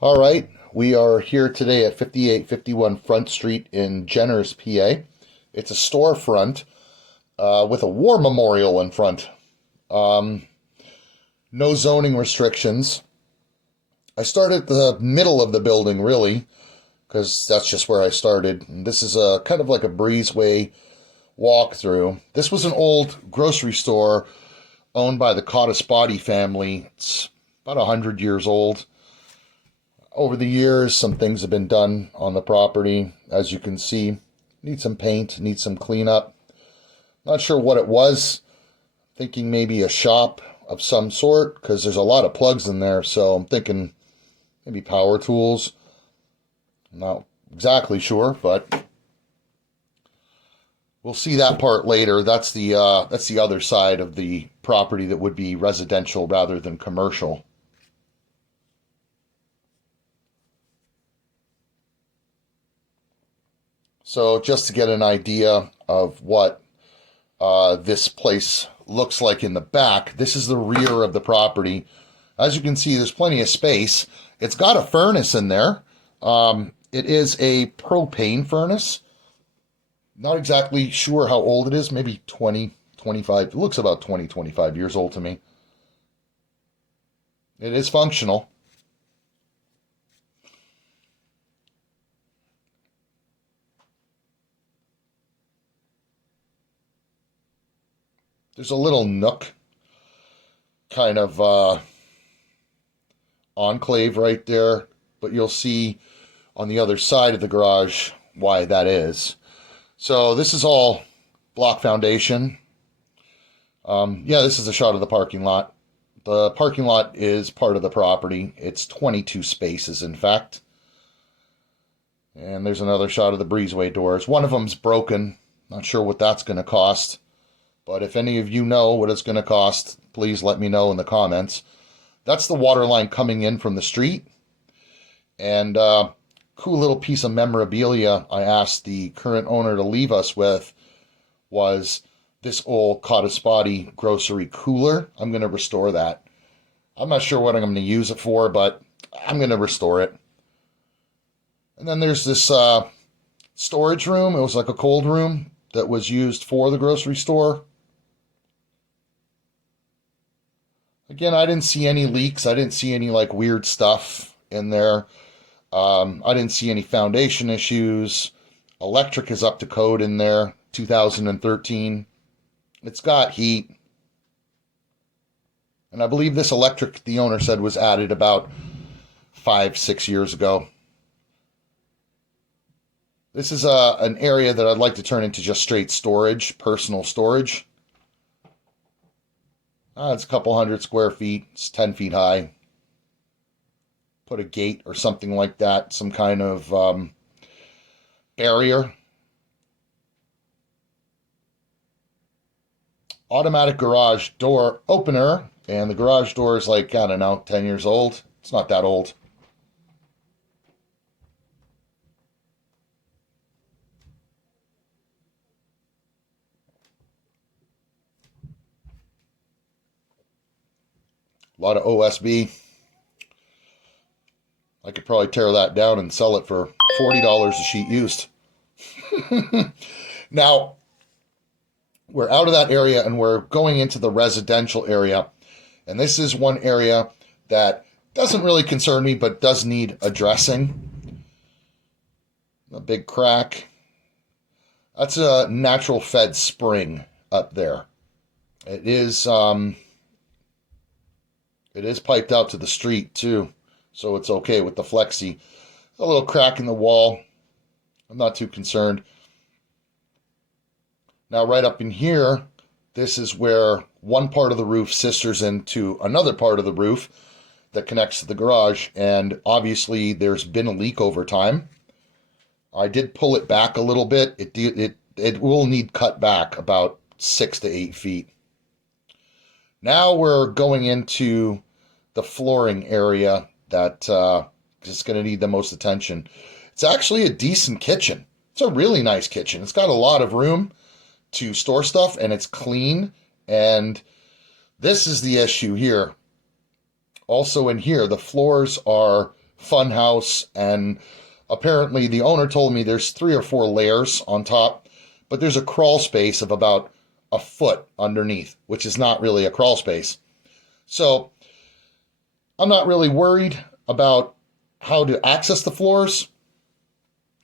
All right, we are here today at 5851 Front Street in Jenners, PA. It's a storefront with a war memorial in front. No zoning restrictions. I started at the middle of the building, really, because that's just where I started. And this is a kind of like a breezeway walkthrough. This was an old grocery store owned by the Codispoti family. It's about 100 years old. Over the years, some things have been done on the property, as you can see. Need some paint, need some cleanup. Not sure what it was. Thinking maybe a shop of some sort, because there's a lot of plugs in there, so I'm thinking maybe power tools. Not exactly sure, but we'll see that part later. That's the other side of the property that would be residential rather than commercial. So just to get an idea of what this place looks like in the back, this is the rear of the property. As you can see, there's plenty of space. It's got a furnace in there. It is a propane furnace. Not exactly sure how old it is, maybe 20, 25. It looks about 20, 25 years old to me. It is functional. There's a little nook, kind of enclave right there, but you'll see on the other side of the garage why that is. So this is all block foundation. Yeah, this is a shot of the parking lot. The parking lot is part of the property. It's 22 spaces, in fact. And there's another shot of the breezeway doors. One of them's broken. Not sure what that's going to cost. But if any of you know what it's going to cost, please let me know in the comments. That's the water line coming in from the street. And cool little piece of memorabilia I asked the current owner to leave us with was this old Codispoti grocery cooler. I'm going to restore that. I'm not sure what I'm going to use it for, but I'm going to restore it. And then there's this storage room. It was like a cold room that was used for the grocery store. Again, I didn't see any leaks. I didn't see any like weird stuff in there. I didn't see any foundation issues. Electric is up to code in there, 2013. It's got heat. And I believe this electric, the owner said, was added about 5-6 years ago. This is an area that I'd like to turn into just straight storage, personal storage. It's a couple hundred square feet. It's 10 feet high. Put a gate or something like that, some kind of barrier. Automatic garage door opener, and the garage door is like, I don't know, 10 years old. It's not that old. A lot of OSB. I could probably tear that down and sell it for $40 a sheet used. Now, we're out of that area and we're going into the residential area. And this is one area that doesn't really concern me, but does need addressing. A big crack. That's a natural fed spring up there. It is piped out to the street too, so it's okay with the flexi. A little crack in the wall. I'm not too concerned. Now, right up in here, this is where one part of the roof sisters into another part of the roof that connects to the garage, and obviously there's been a leak over time. I did pull it back a little bit. It will need cut back about 6 to 8 feet. Now we're going into the flooring area that is going to need the most attention. It's actually a decent kitchen. It's a really nice kitchen. It's got a lot of room to store stuff, and it's clean. And this is the issue here. Also in here, the floors are fun house, and apparently the owner told me there's 3 or 4 layers on top, but there's a crawl space of about a foot underneath, which is not really a crawl space. So I'm not really worried about how to access the floors.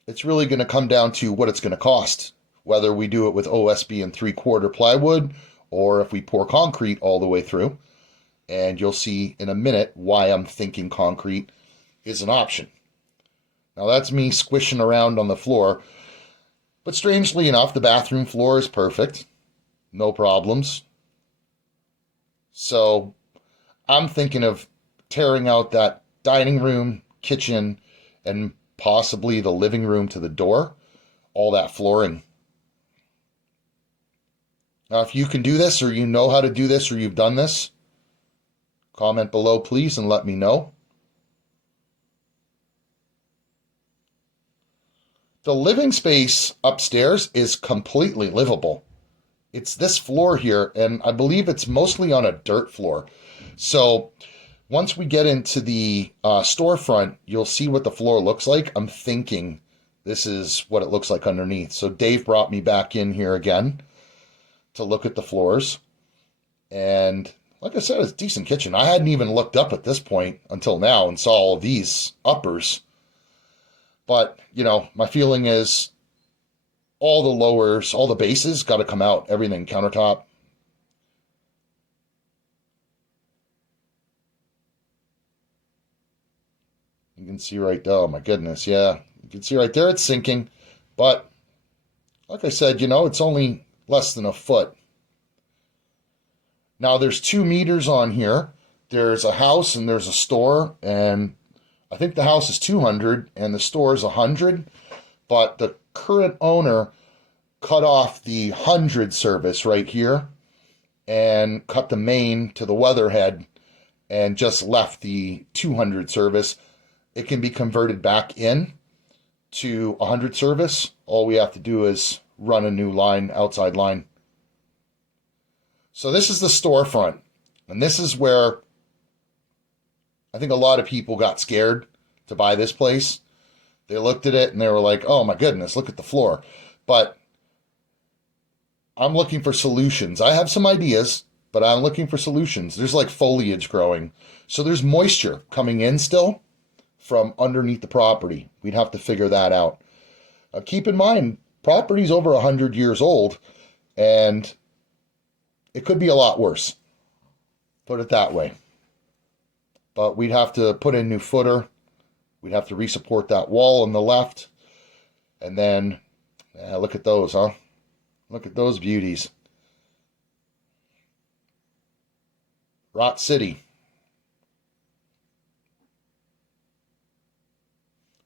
It's really going to come down to what it's going to cost, whether we do it with OSB and 3/4 plywood or if we pour concrete all the way through. And you'll see in a minute why I'm thinking concrete is an option. Now that's me squishing around on the floor, but strangely enough, the bathroom floor is perfect. No problems. So I'm thinking of tearing out that dining room, kitchen, and possibly the living room to the door, all that flooring. Now, if you can do this, or you know how to do this, or you've done this, comment below, please, and let me know. The living space upstairs is completely livable. It's this floor here, and I believe it's mostly on a dirt floor. So once we get into the storefront, you'll see what the floor looks like. I'm thinking this is what it looks like underneath. So Dave brought me back in here again to look at the floors. And like I said, it's a decent kitchen. I hadn't even looked up at this point until now and saw all of these uppers. But, you know, my feeling is all the lowers, all the bases got to come out. Everything, countertop. You can see right there. Oh, my goodness. Yeah, you can see right there it's sinking. But like I said, you know, it's only less than a foot. Now, there's 2 meters on here. There's a house and there's a store. And I think the house is 200 and the store is 100. But the current owner cut off the 100 service right here and cut the main to the weatherhead and just left the 200 service. It can be converted back in to 100 service. All we have to do is run a new line, outside line. So this is the storefront. And this is where I think a lot of people got scared to buy this place. They looked at it and they were like, oh my goodness, look at the floor. But I'm looking for solutions. I have some ideas, but I'm looking for solutions. There's like foliage growing. So there's moisture coming in still from underneath the property. We'd have to figure that out. Keep in mind, property's over 100 years old, and it could be a lot worse. Put it that way. But we'd have to put in new footer. We'd have to resupport that wall on the left. And then, look at those, huh? Look at those beauties. Rot City.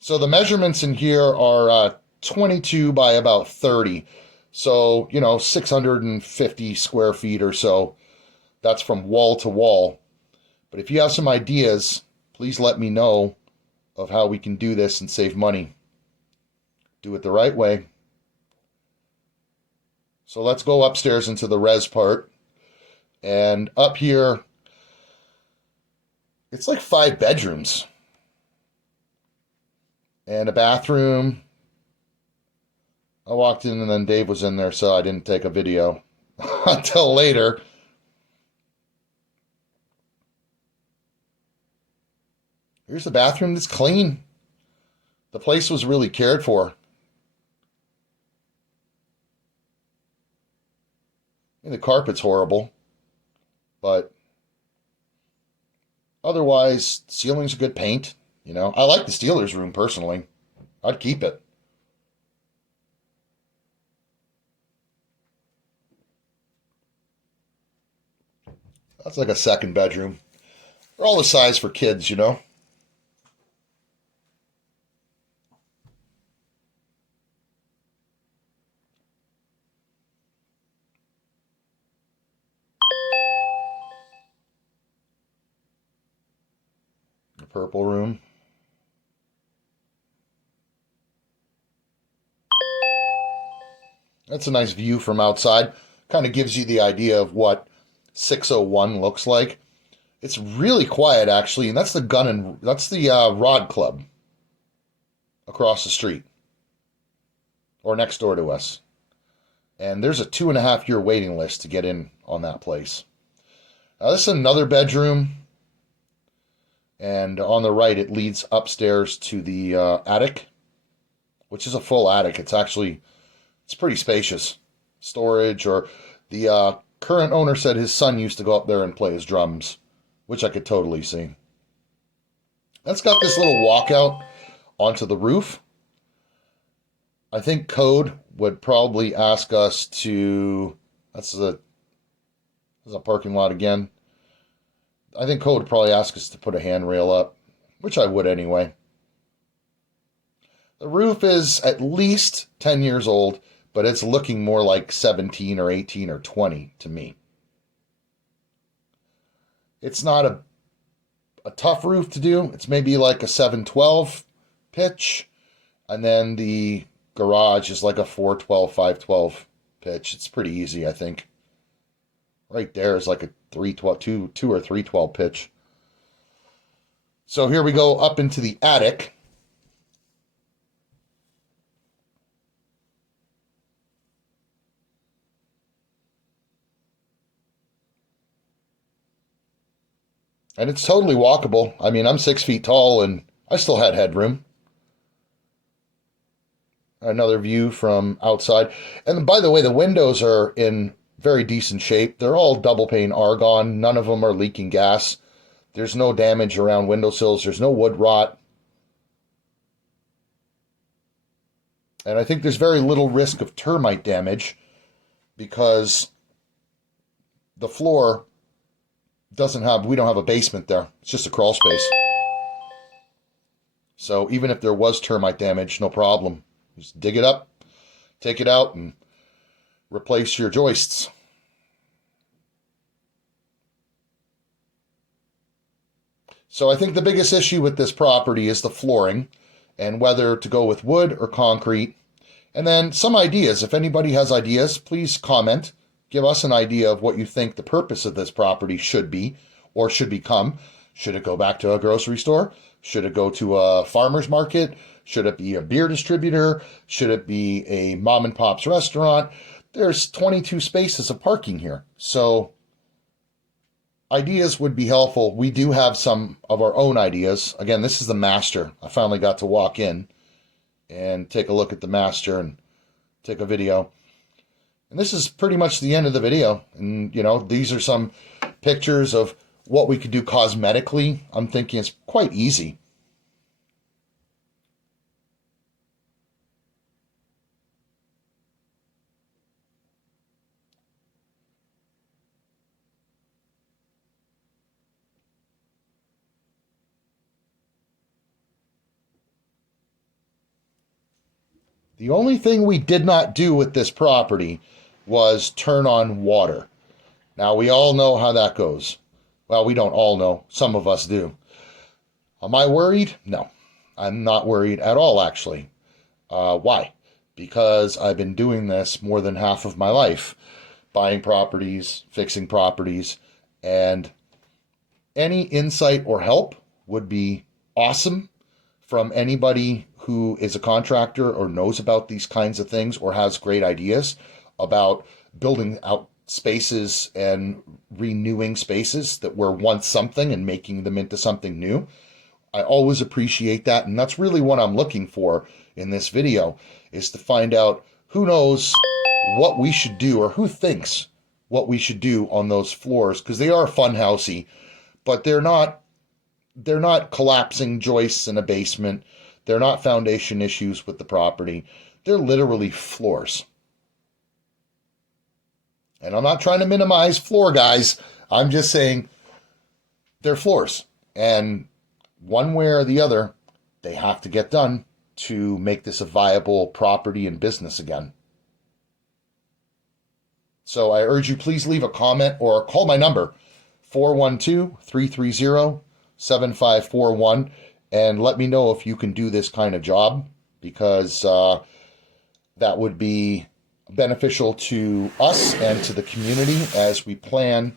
So the measurements in here are 22 by about 30. So, you know, 650 square feet or so. That's from wall to wall. But if you have some ideas, please let me know of how we can do this and save money. Do it the right way. So let's go upstairs into the res part. And up here, it's like 5 bedrooms. And a bathroom. I walked in and then Dave was in there, so I didn't take a video until later. Here's the bathroom that's clean. The place was really cared for. And the carpet's horrible, but otherwise, ceiling's good paint. You know, I like the Steelers room personally. I'd keep it. That's like a second bedroom. They're all the size for kids, you know. The purple room. That's a nice view from outside. Kind of gives you the idea of what 601 looks like. It's really quiet, actually, and that's the Rod Club across the street or next door to us. And there's a 2.5-year waiting list to get in on that place. Now, this is another bedroom, and on the right, it leads upstairs to the attic, which is a full attic. It's pretty spacious. Storage, or the current owner said his son used to go up there and play his drums, which I could totally see. That's got this little walkout onto the roof. I think code would probably ask us to... This is a parking lot again. I think code would probably ask us to put a handrail up, which I would anyway. The roof is at least 10 years old, but it's looking more like 17 or 18 or 20 to me. It's not a tough roof to do. It's maybe like a 712 pitch, and then the garage is like a 412, 512 pitch. It's pretty easy, I think. Right there is like a 312, 2 or 312 pitch. So here we go up into the attic. And it's totally walkable. I mean, I'm 6 feet tall and I still had headroom. Another view from outside. And by the way, the windows are in very decent shape. They're all double pane argon. None of them are leaking gas. There's no damage around windowsills. There's no wood rot. And I think there's very little risk of termite damage because the floor we don't have a basement there. It's just a crawl space. So even if there was termite damage, no problem. Just dig it up, take it out, and replace your joists. So I think the biggest issue with this property is the flooring and whether to go with wood or concrete. And then some ideas. If anybody has ideas, please comment. Give us an idea of what you think the purpose of this property should be or should become. Should it go back to a grocery store? Should it go to a farmer's market? Should it be a beer distributor? Should it be a mom and pop's restaurant? There's 22 spaces of parking here. So ideas would be helpful. We do have some of our own ideas. Again, this is the master. I finally got to walk in and take a look at the master and take a video. And this is pretty much the end of the video. And, these are some pictures of what we could do cosmetically. I'm thinking it's quite easy. The only thing we did not do with this property was turn on water. Now, we all know how that goes. Well, we don't all know. Some of us do. Am I worried? No, I'm not worried at all, actually. Why? Because I've been doing this more than half of my life, buying properties, fixing properties, and any insight or help would be awesome from anybody who is a contractor or knows about these kinds of things or has great ideas about building out spaces and renewing spaces that were once something and making them into something new. I always appreciate that, and that's really what I'm looking for in this video, is to find out who knows what we should do or who thinks what we should do on those floors, because they are funhousey, but they're not collapsing joists in a basement. They're not foundation issues with the property. They're literally floors. And I'm not trying to minimize floor guys. I'm just saying they're floors. And one way or the other, they have to get done to make this a viable property and business again. So I urge you, please leave a comment or call my number, 412-330-7541, and let me know if you can do this kind of job, because that would be beneficial to us and to the community as we plan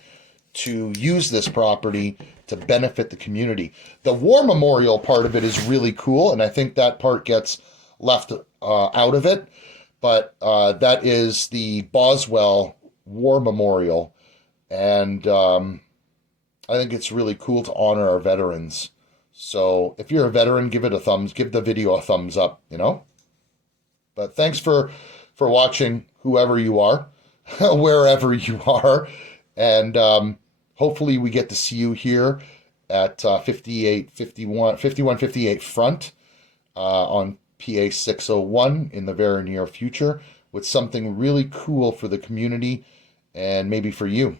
to use this property to benefit the community. The War Memorial part of it is really cool, and I think that part gets left out of it. But that is the Boswell War Memorial, and I think it's really cool to honor our veterans. So if you're a veteran, give the video a thumbs up, you know. But thanks for watching, whoever you are, wherever you are, and hopefully we get to see you here at 5158 Front on PA 601 in the very near future with something really cool for the community and maybe for you.